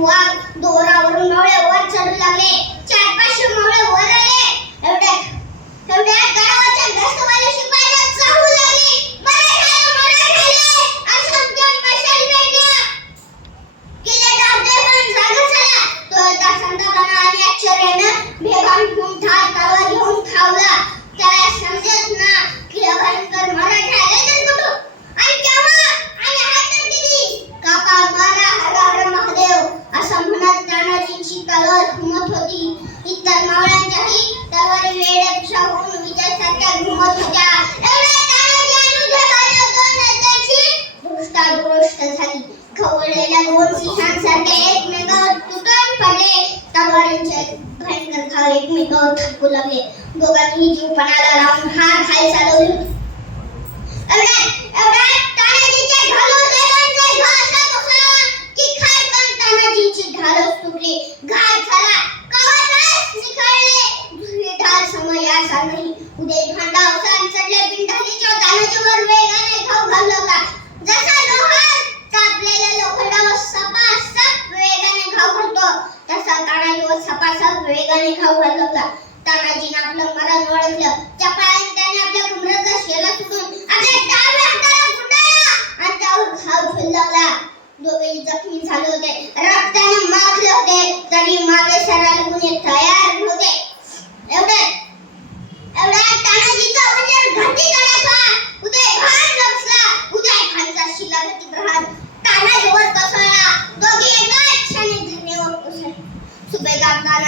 one. तलवारींचे भयंकर घाव एकमेकावर थकू लागले. दोघांनी जीवपणाला लावून हार खाली चालवली. उदय एवढ्यात एवढ्यात चढल्या घालून दोघांचे वर वेगाने घाव घालवला जसा सपासप खाऊ घाव लागला तानाजीने आपलं मरण ओळखलं. चपळाने त्याने आपल्या कमरेचा शेला सुटून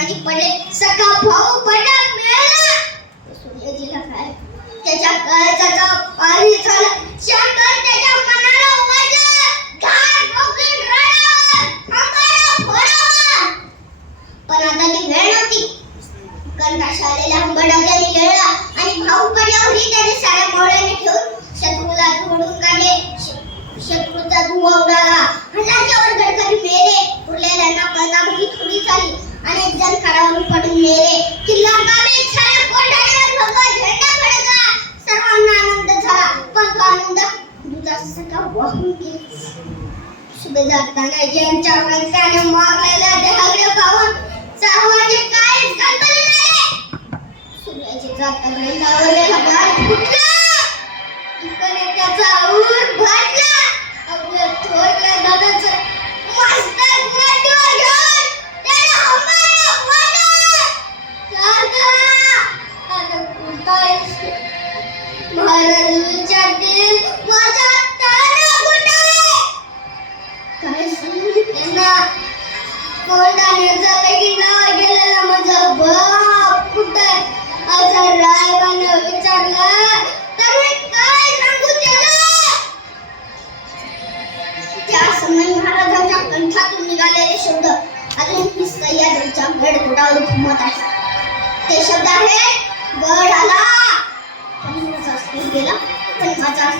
पाणी पडले. सखा भाऊ पटक मिळाला सूर्यजीला काय? त्याच्या काळजाचा पाणी झाला शंकर त्याच्या मनाला वाजला घाट मोकळी रडावा. थांबायला फोडावा. पण आता ती वेळ नव्हती. कंठाशी आलेल्या हंबडावल्याने गिळला आणि भाऊ पडल्यावरही त्याने साऱ्या मोळ्याने ठेवून शत्रूला झोडून काढले. शत्रूचा धुवा उडाला. हल्लाच्यावर गडकरी मेले. सज्जन करावरून पडून मेले किल्ला काबीज साऱ्या कोठारीवर भगवा झेंडा फडकला सर्वांना आनंद झाला. पण तो आनंद दुधासारखा वाहून गेला. सुभेदार तानाजी यांच्या रक्ताने मारलेल्या देहाकडे पाहून सर्वांचे काहीच कल्पने नाही. सूर्याची जात रेंगावलेला गार फुटला. दुकाने त्याचा ऊर भाटला. आपल्या थोरल्या दादाचं मस्तक निघालेले शब्द आहे ते शब्द गड आला. espera, te vas a